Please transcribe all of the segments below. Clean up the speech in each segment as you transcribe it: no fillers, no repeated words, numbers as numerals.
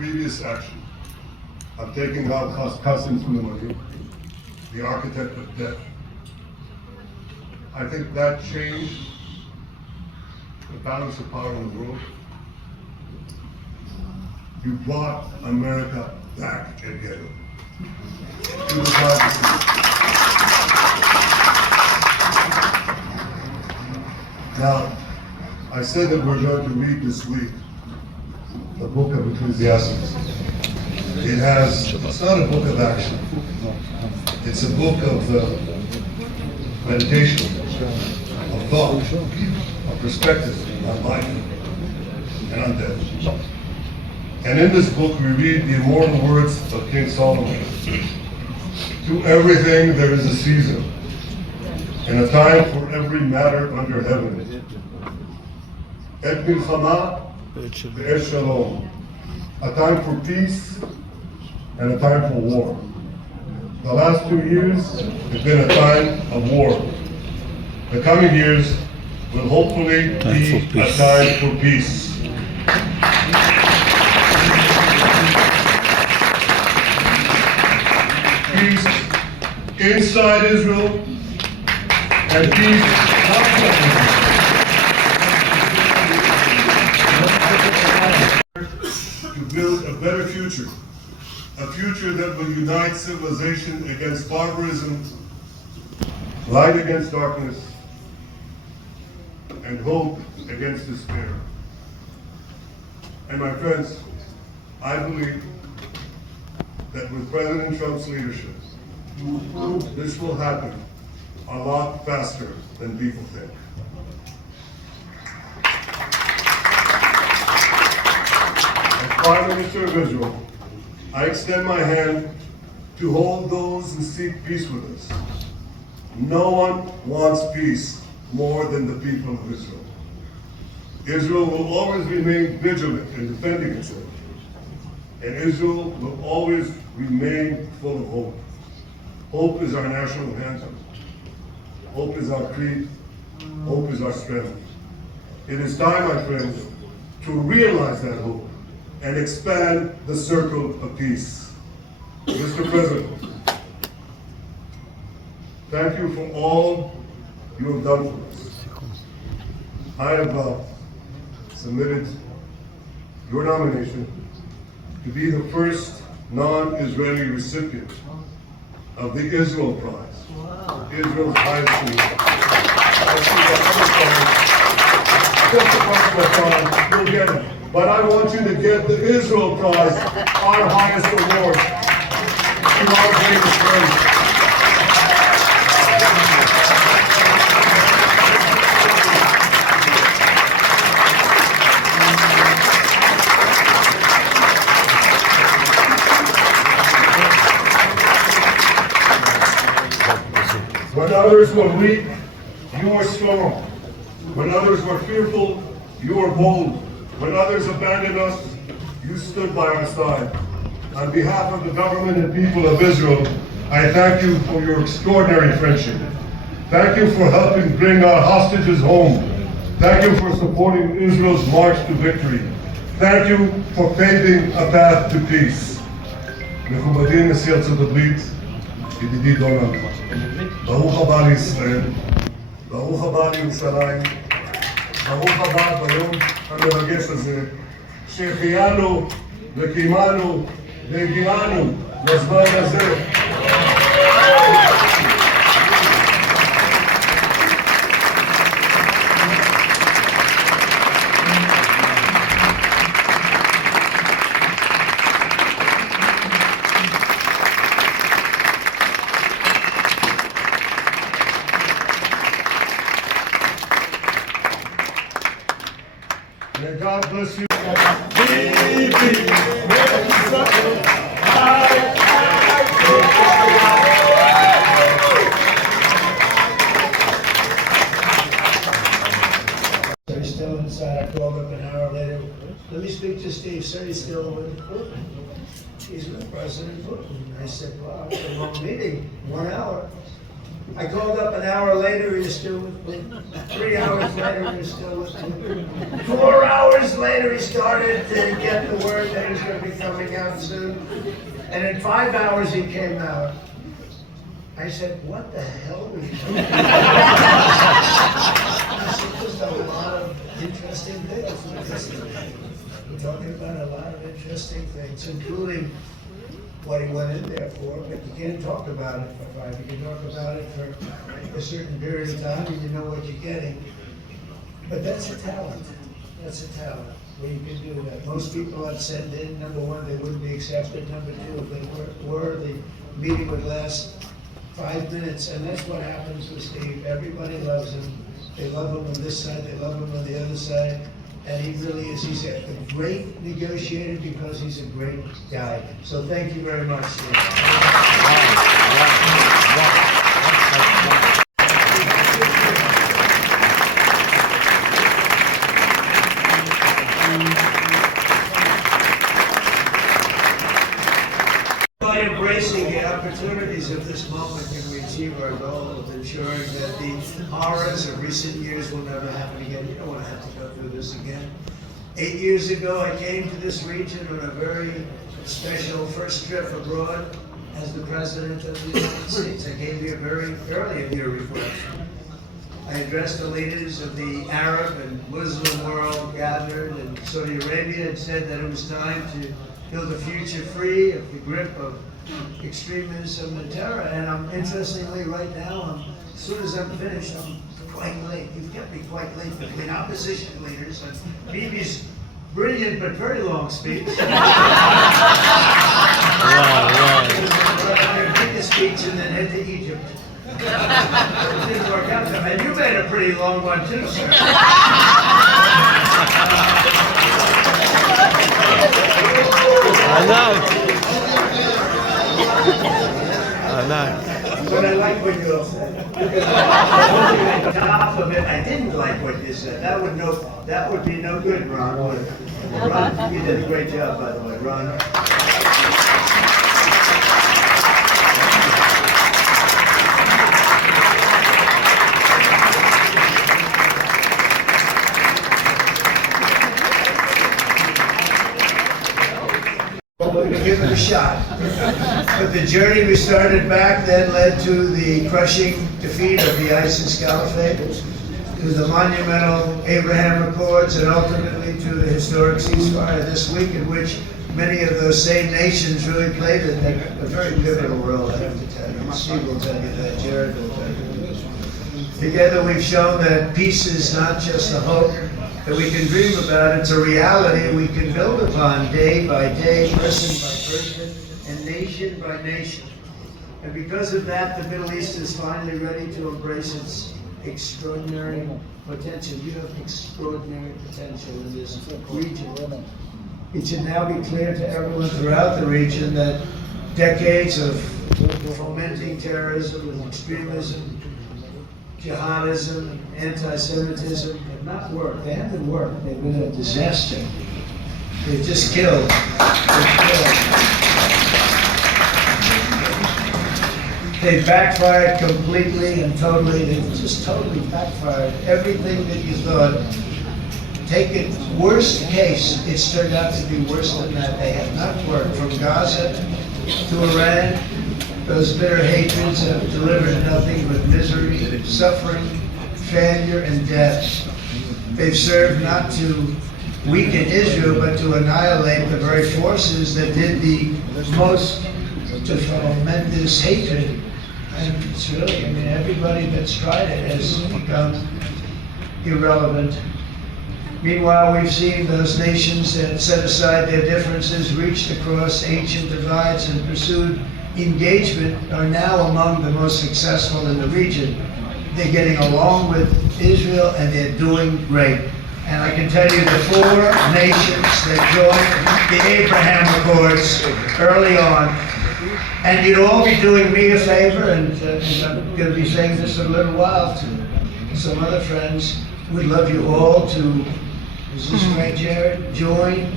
previous action of taking out Qasim Soleimani, the architect of death, I think that changed the balance of power in the world. You brought America back again to the driver's seat. Now, I said that we're going to read this week the book of Ecclesiastes. It's not a book of action. It's a book of meditation, of thought, of perspective on life and on death. And in this book we read the immortal words of King Solomon. To everything there is a season, and a time for every matter under heaven. Et milchama ve'et shalom. A time for peace and a time for war. The last 2 years have been a time of war. The coming years will hopefully be a time for peace. Peace inside Israel and peace outside Israel. To build a better future. A future that will unite civilization against barbarism, light against darkness, and hope against despair. And my friends, I believe that with President Trump's leadership, this will happen a lot faster than people think. As Prime Minister of Israel, I extend my hand to hold those who seek peace with us. No one wants peace more than the people of Israel. Israel will always remain vigilant in defending itself. And Israel will always remain full of hope. Hope is our national anthem. Hope is our creed. Hope is our strength. It is time, my friends, to realize that hope and expand the circle of peace. Mr. President, thank you for all you have done for us. I have submitted your nomination to be the first non-Israeli recipient of the Israel Prize, Israel's highest award. I see that just across my time, you'll get it. But I want you to get the Israel Prize, our highest award, to our greatest friends. When others were weak, you were strong. When others were fearful, you were bold. When others abandoned us, you stood by our side. On behalf of the government and people of Israel, I thank you for your extraordinary friendship. Thank you for helping bring our hostages home. Thank you for supporting Israel's march to victory. Thank you for paving a path to peace. מכובדי נשיא ארצות הברית, ידידי דונלד, ברוך הבא לישראל, ברוך הבא לירושלים, ברוך הבא ביום המרגש הזה, שהחיינו וקיימנו והגיענו לזמן הזה. May God bless you. He's still inside. I called up an hour later. Let me speak to Steve. Sir, he's still with Putin. He's with President Putin. I said, well, it's a long meeting, 1 hour. I called up an hour later, he was still with me. 3 hours later, he was still with me. 4 hours later, he started to get the word that he was going to be coming out soon. And in 5 hours, he came out. I said, what the hell was going on? I said, there's a lot of interesting things. We're talking about a lot of interesting things, including what he went in there for, but you can't talk about it for 5. You can talk about it for a certain period of time and you know what you're getting. But that's a talent. That's a talent where you can do that. Most people I'd send in, number one, they wouldn't be accepted. Number two, if they were, the meeting would last 5 minutes, and that's what happens with Steve. Everybody loves him. They love him on this side, they love him on the other side. And he really is, he's a great negotiator because he's a great guy. So thank you very much, Steve. By embracing the opportunities of this moment can we achieve our goal of ensuring that the horrors of recent years will never happen again. You don't want to have to go through this again. 8 years ago, I came to this region on a very special first trip abroad as the President of the United States. I came here very early in your reflection. I addressed the leaders of the Arab and Muslim world gathered in Saudi Arabia and said that it was time to build a future free of the grip of extremism and terror. And I'm interestingly right now, as soon as I'm finished, I'm quite late. You've kept me quite late between opposition leaders and Bibi's brilliant but very long speech. I'm going to make a speech and then head to Egypt. It didn't work out. And you made a pretty long one too, sir. I know. But I like what you all said. On top of it, I didn't like what you said. That would be no good, Ron. Ron, you did a great job, by the way, Ron. Give it a shot. But the journey we started back then led to the crushing defeat of the ISIS caliphate, to the monumental Abraham Accords, and ultimately to the historic ceasefire this week, in which many of those same nations really played a very pivotal role, I have to tell you. Steve will tell you that, Jared will tell you that. Together we've shown that peace is not just a hope that we can dream about, it's a reality we can build upon day by day, person by person, and nation by nation. And because of that, the Middle East is finally ready to embrace its extraordinary potential. You have extraordinary potential in this region. It should now be clear to everyone throughout the region that decades of fomenting terrorism and extremism, jihadism, anti-Semitism have not worked. They haven't worked. They've been a disaster. They've just killed. They've backfired completely and totally. They've just totally backfired. Everything that you thought, take it, worst case, it's turned out to be worse than that. They have not worked. From Gaza to Iran, those bitter hatreds have delivered nothing but misery, suffering, failure, and death. They've served not to weaken Israel, but to annihilate the very forces that did the most to foment this hatred. And it's really, I mean, everybody that's tried it has become irrelevant. Meanwhile, we've seen those nations that set aside their differences, reached across ancient divides, and pursued engagement are now among the most successful in the region. They're getting along with Israel and they're doing great. And I can tell you the 4 nations that joined the Abraham Accords early on, and you'd all be doing me a favor, and I'm going to be saying this in a little while to some other friends. We'd love you all to, is this right, Jared? Join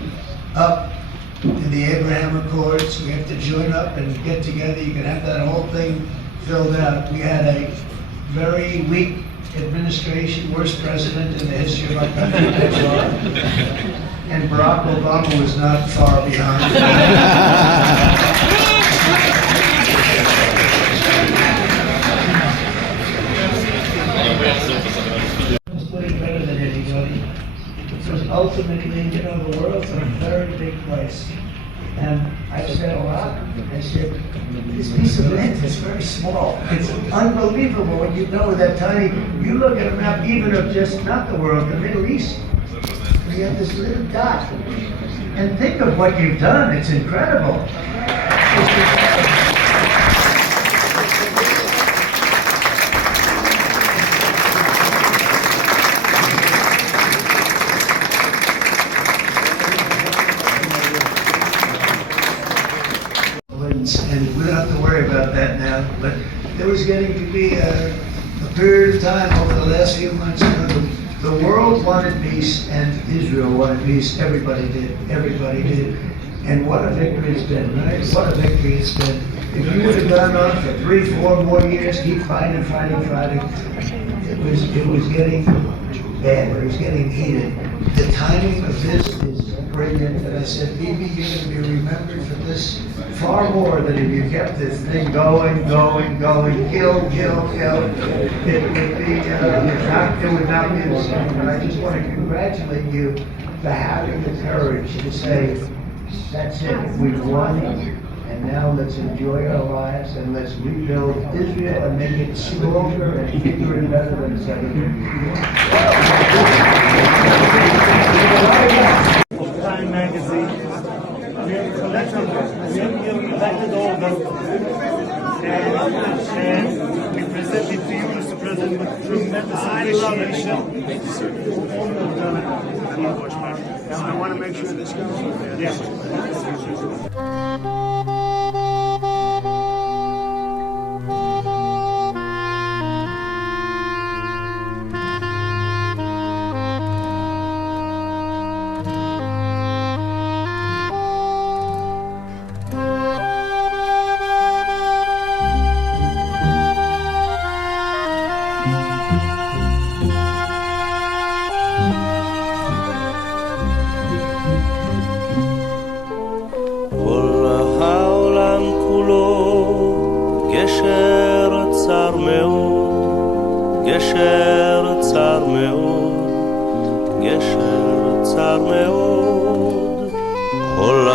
up in the Abraham Accords. We have to join up and get together. You can have that whole thing filled out. We had a very weak administration, worst president in the history of our country, by far. And Barack Obama was not far behind. Better than anybody. Because ultimately, you know, the world's a very big place. And I've said a lot. I said, this piece of land is very small. It's unbelievable when you know that tiny, you look at a map even of just not the world, the Middle East. You have this little dot. And think of what you've done. It's incredible. And we don't have to worry about that now, but there was getting to be a period of time over the last few months. You know, the world wanted peace and Israel wanted peace. Everybody did. And what a victory it's been, right? What a victory it's been. If you would have gone on for 3-4 more years, keep fighting, it was getting bad. It was getting heated. The timing of this is brilliant. And I said, Bibi, you're going to be remembered for this far more than if you kept this thing going, kill. It would not be the same. And I just want to congratulate you for having the courage to say, that's it, we've won, and now let's enjoy our lives and let's rebuild Israel and make it stronger and bigger and better than it's ever been. Time magazine. We have collected all of them, and we present it to you, Mr. President, with tremendous appreciation. Thank you, sir. All you have done it in Bushman. And I want to make sure this goes there. Yes. גשר צר מאוד, גשר צר מאוד, כל